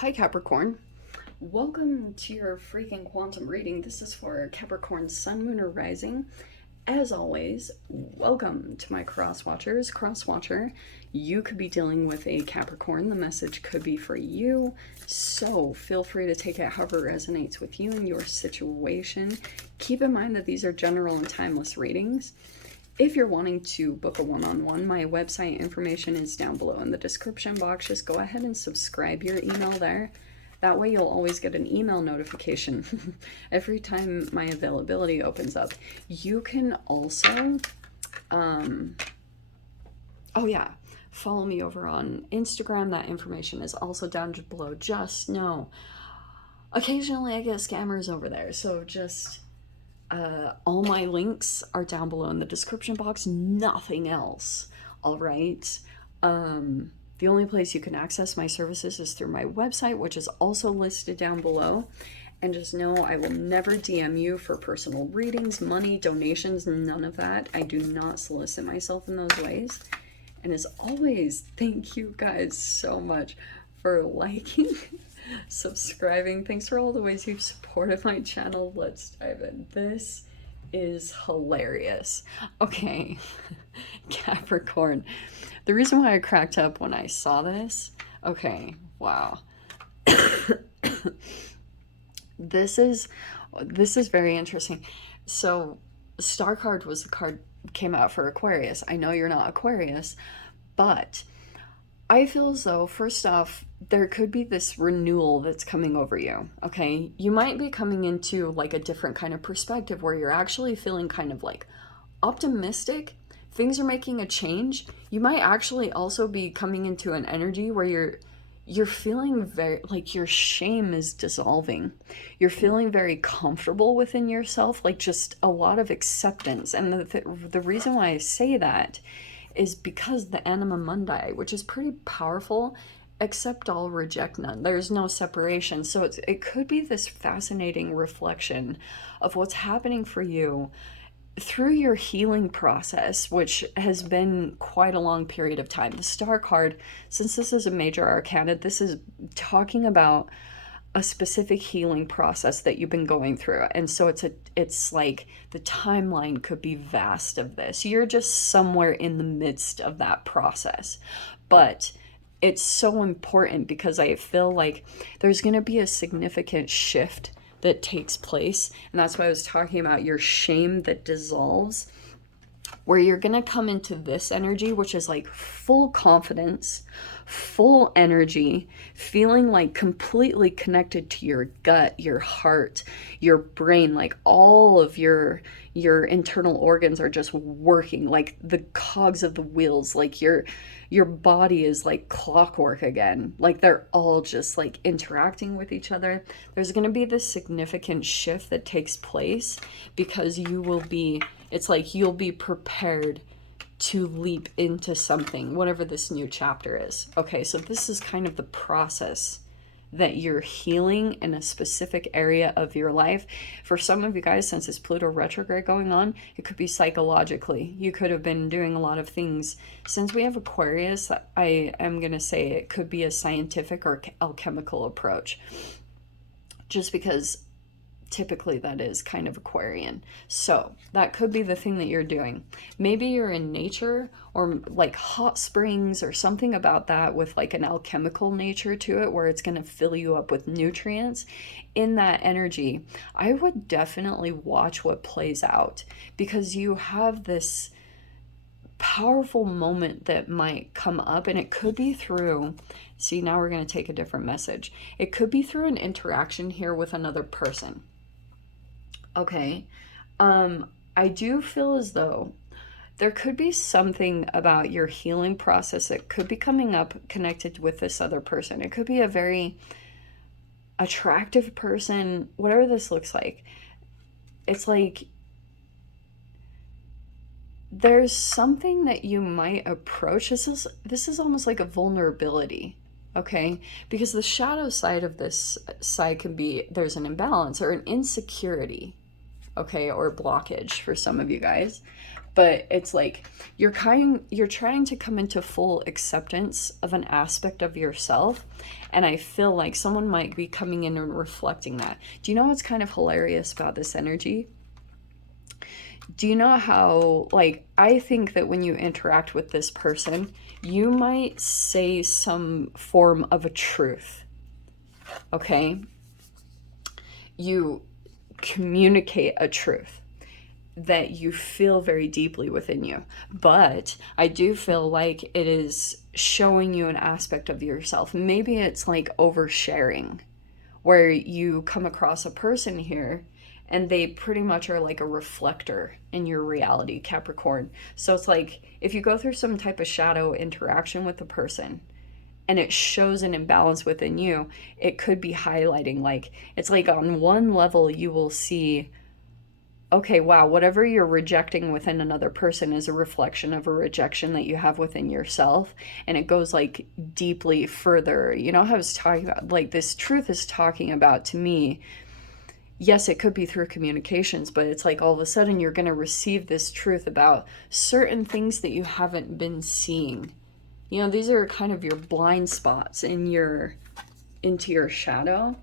Hi Capricorn. Welcome to your freaking quantum reading. This is for Capricorn Sun, Moon, or Rising. As always, welcome to my cross watchers. Cross watcher, you could be dealing with a Capricorn. The message could be for you, so feel free to take it however resonates with you and your situation. Keep in mind that these are general and timeless readings. If you're wanting to book a one-on-one, my website information is down below in the description box. Just go ahead and subscribe your email there. That way you'll always get an email notification every time my availability opens up. You can also, oh yeah, follow me over on Instagram. That information is also down below. Just know, occasionally I get scammers over there, so just... all my links are down below in the description box, nothing else. All right. The only place you can access my services is through my website, which is also listed down below. And just know I will never DM you for personal readings, money, donations, none of that. I do not solicit myself in those ways. And as always, thank you guys so much for liking, subscribing. Thanks for all the ways you've supported my channel. Let's dive in. This is hilarious. Okay, Capricorn. The reason why I cracked up when I saw this, okay, wow. This is very interesting. So, Star card was the card came out for Aquarius. I know you're not Aquarius, but I feel as though, first off, there could be this renewal that's coming over you, okay? You might be coming into like a different kind of perspective where you're actually feeling kind of like optimistic. Things are making a change. You might actually also be coming into an energy where you're feeling very, like your shame is dissolving. You're feeling very comfortable within yourself, like just a lot of acceptance. And the reason why I say that is because the anima mundi, which is pretty powerful, accept all, reject none. There's no separation. So it could be this fascinating reflection of what's happening for you through your healing process, which has been quite a long period of time. The Star card, since this is a major arcana, this is talking about a specific healing process that you've been going through. And so it's like the timeline could be vast of this. You're just somewhere in the midst of that process. But it's so important because I feel like there's going to be a significant shift that takes place. And that's why I was talking about your shame that dissolves, where you're going to come into this energy, which is like full confidence, full energy, feeling like completely connected to your gut, your heart, your brain, like all of your internal organs are just working like the cogs of the wheels, like your body is like clockwork again, like they're all just like interacting with each other. There's going to be this significant shift that takes place because you will be, it's like you'll be prepared to leap into something, whatever this new chapter is. Okay, so this is kind of the process that you're healing in a specific area of your life. For some of you guys, since it's Pluto retrograde going on, it could be psychologically. You could have been doing a lot of things. Since we have Aquarius, I am going to say it could be a scientific or alchemical approach. Just because typically that is kind of Aquarian. So that could be the thing that you're doing. Maybe you're in nature or like hot springs or something about that with like an alchemical nature to it where it's going to fill you up with nutrients. In that energy, I would definitely watch what plays out because you have this powerful moment that might come up, and it could be through, see, now we're going to take a different message. It could be through an interaction here with another person. Okay, I do feel as though there could be something about your healing process that could be coming up connected with this other person. It could be a very attractive person, whatever this looks like. It's like there's something that you might approach. This is almost like a vulnerability. Okay, because the shadow side of this side can be there's an imbalance or an insecurity, okay, or blockage for some of you guys. but it's like you're trying to come into full acceptance of an aspect of yourself, and I feel like someone might be coming in and reflecting that. Do you know what's kind of hilarious about this energy? Do you know how, like, I think that when you interact with this person, you might say some form of a truth, okay? You communicate a truth that you feel very deeply within you. But I do feel like it is showing you an aspect of yourself. Maybe it's like oversharing, where you come across a person here and they pretty much are like a reflector in your reality, Capricorn. So it's like if you go through some type of shadow interaction with the person and it shows an imbalance within you, it could be highlighting, like, it's like on one level you will see, okay, wow, whatever you're rejecting within another person is a reflection of a rejection that you have within yourself. And it goes like deeply further. You know how I was talking about, like, this truth is talking about to me, yes, it could be through communications, but it's like all of a sudden you're going to receive this truth about certain things that you haven't been seeing. You know, these are kind of your blind spots in your into your shadow,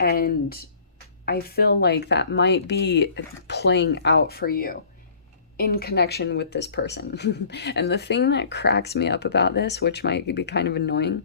and I feel like that might be playing out for you in connection with this person. And the thing that cracks me up about this, which might be kind of annoying,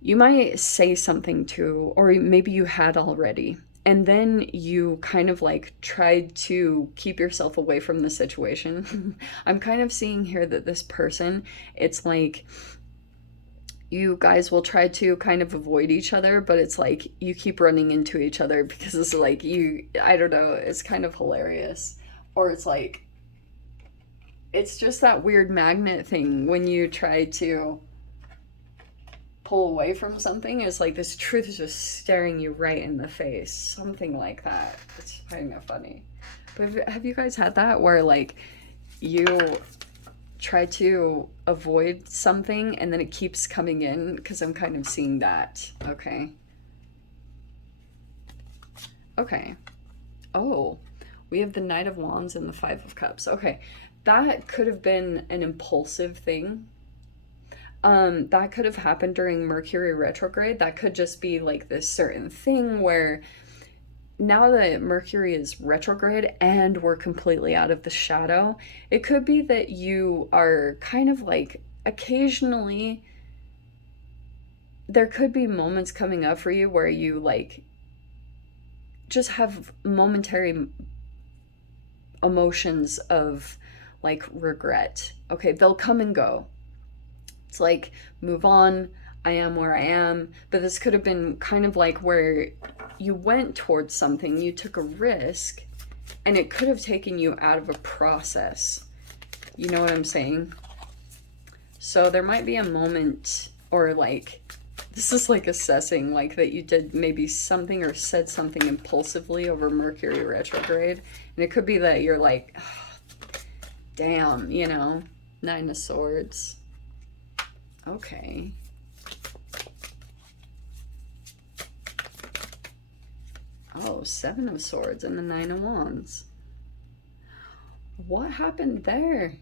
you might say something to, or maybe you had already, and then you kind of like tried to keep yourself away from the situation. I'm kind of seeing here that this person, it's like you guys will try to kind of avoid each other, but it's like you keep running into each other because it's like you, I don't know, it's kind of hilarious. Or it's like, it's just that weird magnet thing when you try to pull away from something. It's like this truth is just staring you right in the face. Something like that. It's kind of funny. But have you guys had that where like you try to avoid something and then it keeps coming in? Because I'm kind of seeing that. Okay. Okay. Oh, we have the Knight of Wands and the Five of Cups. Okay. That could have been an impulsive thing. That could have happened during Mercury retrograde. That could just be like this certain thing where now that Mercury is retrograde and we're completely out of the shadow, it could be that you are kind of like occasionally, there could be moments coming up for you where you like just have momentary emotions of like regret. Okay, they'll come and go. It's like, move on, I am where I am. But this could have been kind of like where you went towards something, you took a risk, and it could have taken you out of a process. You know what I'm saying? So there might be a moment, or like, this is like assessing, like that you did maybe something or said something impulsively over Mercury retrograde. And it could be that you're like, oh, damn, you know, Nine of Swords. Okay. Oh, Seven of Swords and the Nine of Wands. What happened there?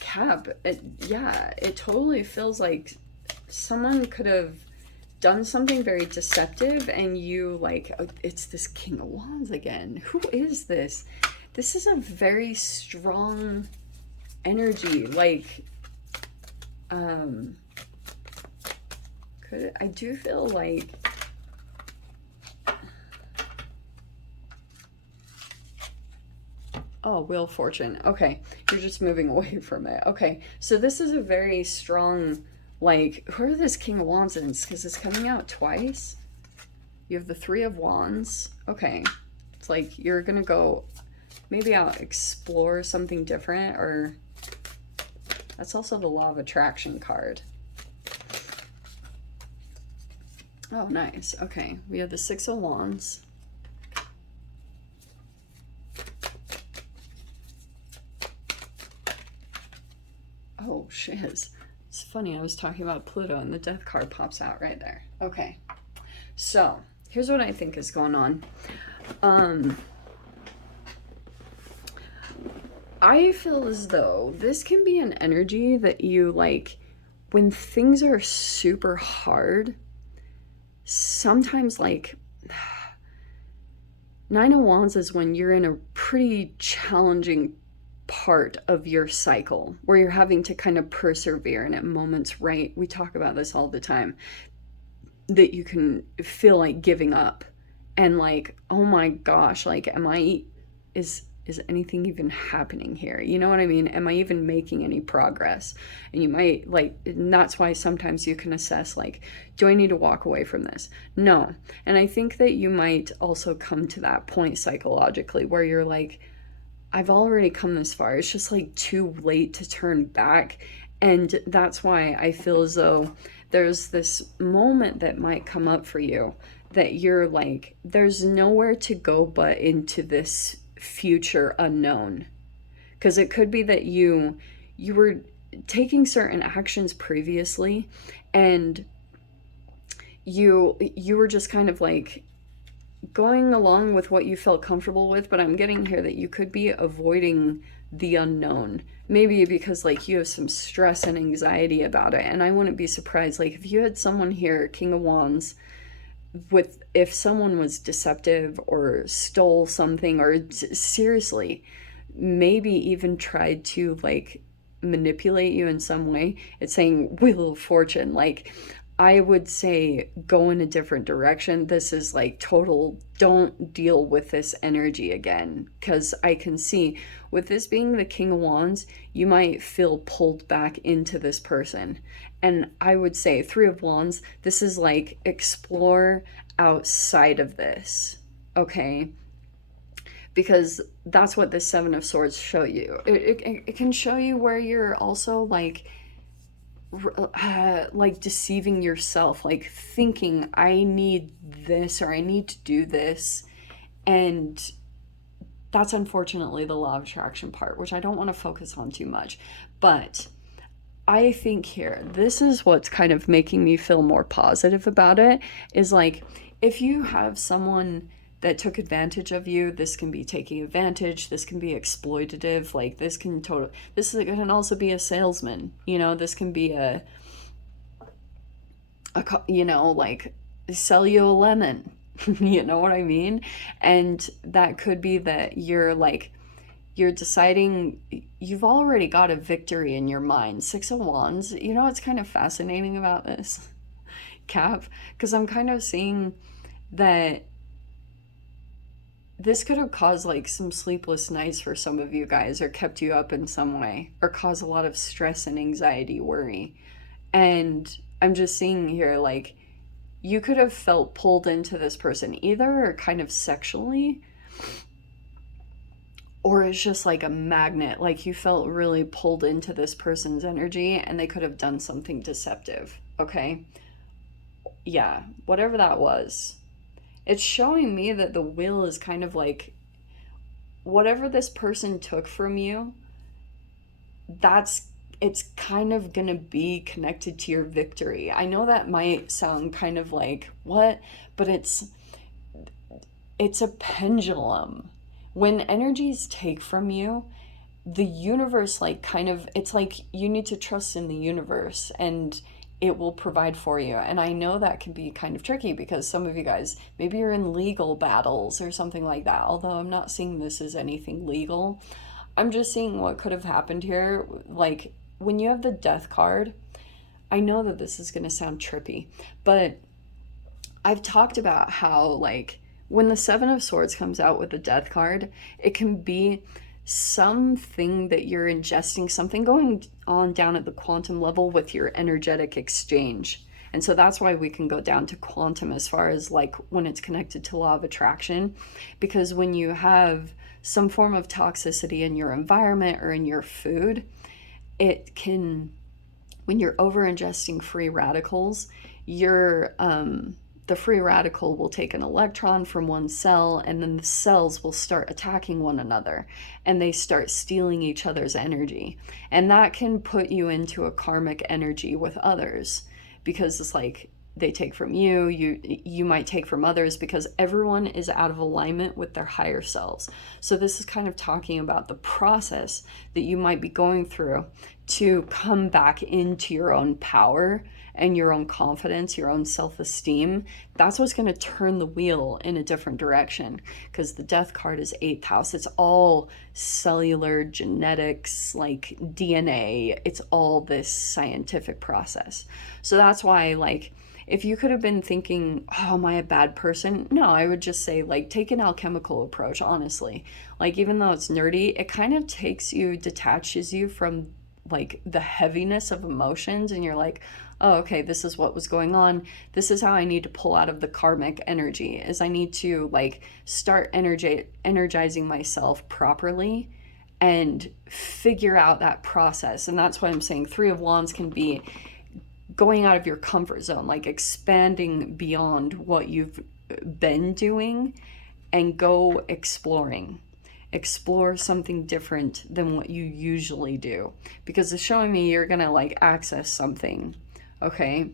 Cap, yeah, it totally feels like someone could have done something very deceptive and you like, oh, it's this King of Wands again. Who is this? This is a very strong energy. Like, I do feel like oh, Wheel of Fortune. Okay, you're just moving away from it. Okay, so this is a very strong, like, who are this King of Wands in? Because it's coming out twice. You have the Three of Wands. Okay, it's like you're gonna go, maybe I'll explore something different, or that's also the Law of Attraction card. Oh, nice. Okay, we have the Six of Wands. Oh, shiz. It's funny, I was talking about Pluto and the Death card pops out right there. Okay. So, here's what I think is going on. Um, I feel as though this can be an energy that you like when things are super hard. Sometimes, like, Nine of Wands is when you're in a pretty challenging part of your cycle where you're having to kind of persevere, and at moments, right? We talk about this all the time, that you can feel like giving up and like, oh my gosh, like, is anything even happening here? You know what I mean? Am I even making any progress? And you might like, and that's why sometimes you can assess like, do I need to walk away from this? No. And I think that you might also come to that point psychologically where you're like, I've already come this far. It's just like too late to turn back. And that's why I feel as though there's this moment that might come up for you that you're like, there's nowhere to go but into this future unknown. Because it could be that you were taking certain actions previously, and you were just kind of like going along with what you felt comfortable with, but I'm getting here that you could be avoiding the unknown. Maybe because like you have some stress and anxiety about it. And I wouldn't be surprised, like if you had someone here, King of Wands, with if someone was deceptive or stole something or seriously maybe even tried to like manipulate you in some way. It's saying Wheel of Fortune. Like, I would say go in a different direction. This is like total, don't deal with this energy again. Because I can see with this being the King of Wands, you might feel pulled back into this person. And I would say Three of Wands, this is like explore outside of this. Okay, because that's what the Seven of Swords show you. It can show you where you're also like deceiving yourself, like thinking I need this or I need to do this, and that's unfortunately the law of attraction part, which I don't want to focus on too much. But I think here, this is what's kind of making me feel more positive about it, is like if you have someone that took advantage of you, this can be taking advantage, this can be exploitative, like this can also be a salesman, this can be like sell you a lemon, you know what I mean? And that could be that you're deciding you've already got a victory in your mind. Six of Wands, what's kind of fascinating about this, Cap? Because I'm kind of seeing that this could have caused like some sleepless nights for some of you guys, or kept you up in some way, or caused a lot of stress and anxiety, worry. And I'm just seeing here like you could have felt pulled into this person either kind of sexually, or it's just like a magnet, like you felt really pulled into this person's energy and they could have done something deceptive. Okay, yeah, whatever that was, it's showing me that the will is kind of like whatever this person took from you, that's it's kind of gonna be connected to your victory. I know that might sound kind of like what, but it's a pendulum. When energies take from you, the universe like kind of, it's like you need to trust in the universe and it will provide for you. And I know that can be kind of tricky because some of you guys, maybe you're in legal battles or something like that, although I'm not seeing this as anything legal. I'm just seeing what could have happened here. Like when you have the Death card, I know that this is going to sound trippy, but I've talked about how like when the Seven of Swords comes out with the Death card, it can be something that you're ingesting, something going on down at the quantum level with your energetic exchange. And so that's why we can go down to quantum as far as like when it's connected to law of attraction, because when you have some form of toxicity in your environment or in your food, it can, when you're over ingesting free radicals, you're the free radical will take an electron from one cell, and then the cells will start attacking one another and they start stealing each other's energy. And that can put you into a karmic energy with others, because it's like they take from you, you might take from others, because everyone is out of alignment with their higher selves. So this is kind of talking about the process that you might be going through to come back into your own power and your own confidence, your own self-esteem. That's what's going to turn the wheel in a different direction, because the death card is 8th house. It's all cellular genetics, like DNA. It's all this scientific process. So that's why, like, if you could have been thinking, oh, am I a bad person? No, I would just say, like, take an alchemical approach, honestly. Like, even though it's nerdy, it kind of takes you, detaches you from like the heaviness of emotions, and you're like, oh, okay, this is what was going on. This is how I need to pull out of the karmic energy, is I need to like start energizing myself properly and figure out that process. And that's why I'm saying 3 of Wands can be going out of your comfort zone, like expanding beyond what you've been doing, and go exploring. Explore something different than what you usually do, because it's showing me you're gonna like access something, okay?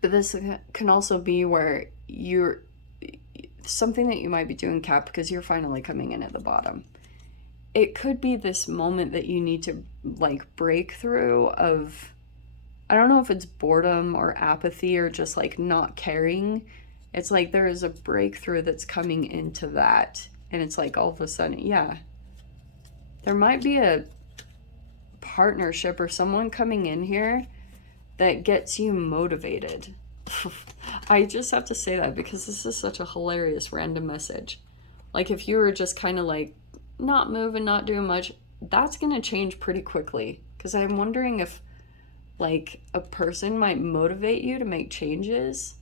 But this can also be where you're something that you might be doing, Cap, because you're finally coming in at the bottom. It could be this moment that you need to like break through of, I don't know if it's boredom or apathy or just like not caring. It's like there is a breakthrough that's coming into that. And it's like all of a sudden, yeah, there might be a partnership or someone coming in here that gets you motivated. I just have to say that because this is such a hilarious random message. Like if you were just kind of like not moving, not doing much, that's going to change pretty quickly. Because I'm wondering if like a person might motivate you to make changes.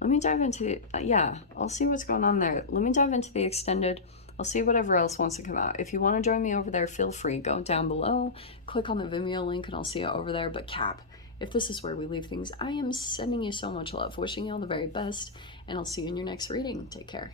Let me dive into the, yeah, I'll see what's going on there. Let me dive into the extended. I'll see whatever else wants to come out. If you want to join me over there, feel free. Go down below, click on the Vimeo link, and I'll see you over there. But Cap, if this is where we leave things, I am sending you so much love, wishing you all the very best, and I'll see you in your next reading. Take care.